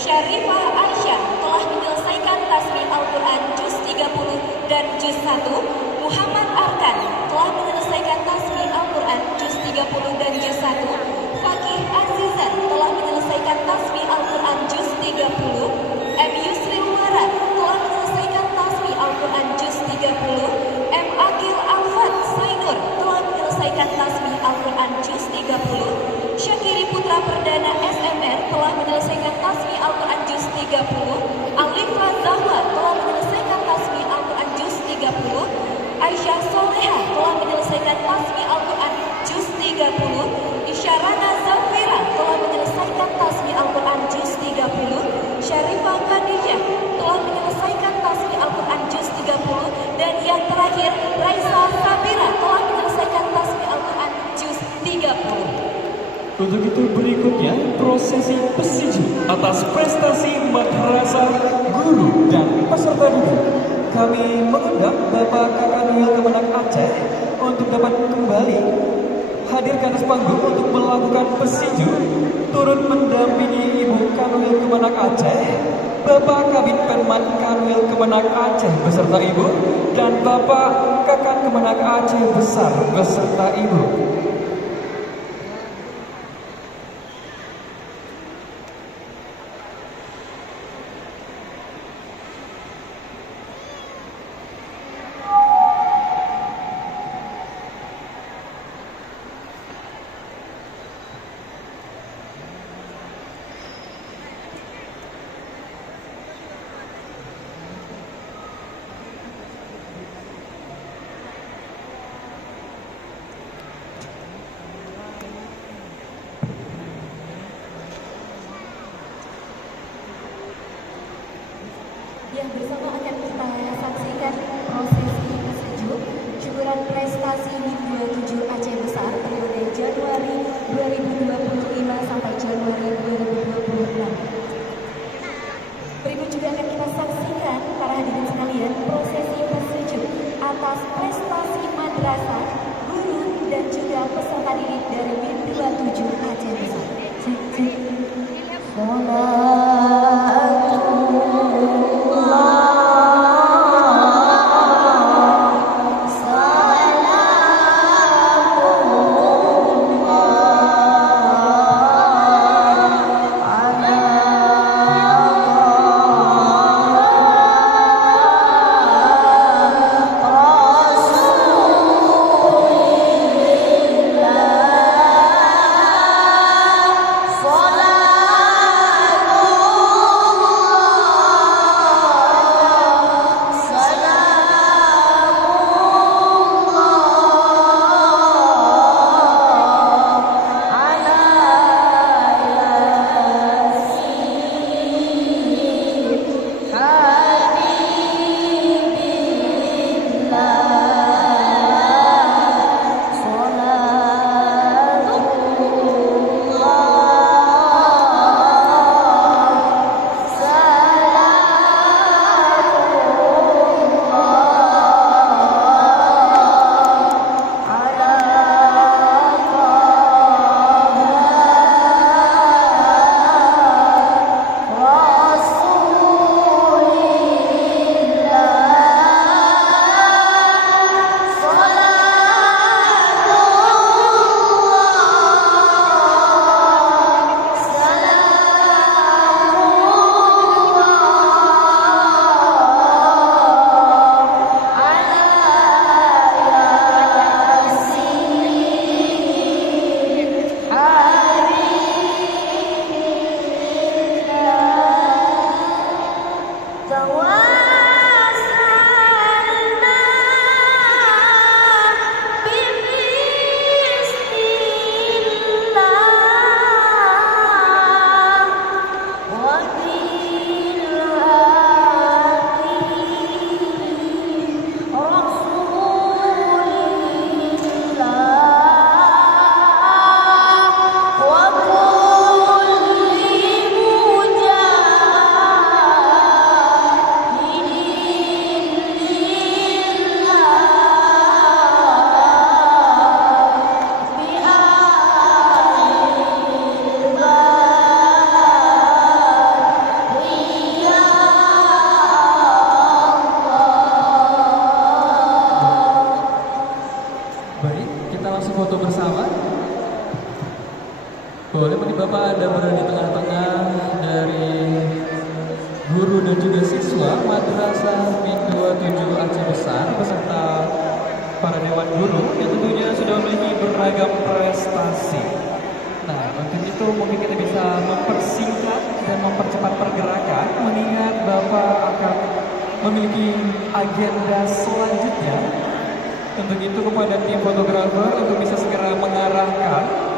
Syarifah Aisyah telah menyelesaikan tasbih Al-Quran Juz 30 dan Juz 1. Muhammad Arkan telah menyelesaikan tasbih Al-Quran Juz 30 dan Juz 1. Fakih Azizan telah menyelesaikan tasbih Al-Quran Juz 30. M. Yusril Wara telah menyelesaikan tasbih Al-Quran Juz 30. M. Akil Alfat Sainur telah menyelesaikan tasbih Al-Quran Juz 30. Syakiri Putra Perdana SMR telah menyelesaikan tasbih Al-Quran Juz 30. Alif Zahwa telah menyelesaikan tasbih Al-Quran Juz 30. Aisyah Soleha telah menyelesaikan tasbih Al-Quran Juz 30. Isyarana Zafira telah menyelesaikan tasbih Al-Quran Juz 30. Syarifah Khadijah telah menyelesaikan tasbih Al-Quran Juz 30. Dan yang terakhir, Raisa Sabira telah menyelesaikan tasbih Al-Quran Juz 30. Untuk itu berikutnya prosesi pesiju atas prestasi madrasah, guru, dan peserta didik. Kami mengundang Bapak Kakanwil Kemenak Aceh untuk dapat kembali hadir ke atas panggung untuk melakukan pesiju, turut mendampingi Ibu Kanwil Kemenak Aceh, Bapak Kabid Penman Kanwil Kemenak Aceh beserta Ibu, dan Bapak Kakan Kemenak Aceh Besar beserta Ibu. Yang bersama akan kita saksikan prosesi pesiju syukuran prestasi MIN 27 Aceh Besar periode Januari 2025 sampai Januari 2026. Berikut juga akan kita saksikan para hadirin sekalian prosesi pesiju atas prestasi madrasah, guru, dan juga peserta didik dari MIN 27 Aceh Besar. ada berada di tengah-tengah dari guru dan juga siswa Madrasah MIN 27 Aceh Besar beserta para dewan guru yang tentunya sudah memiliki beragam prestasi. Nah, untuk itu mungkin kita bisa mempersingkat dan mempercepat pergerakan mengingat Bapak akan memiliki agenda selanjutnya. Untuk itu kepada tim fotografer untuk bisa segera mengarahkan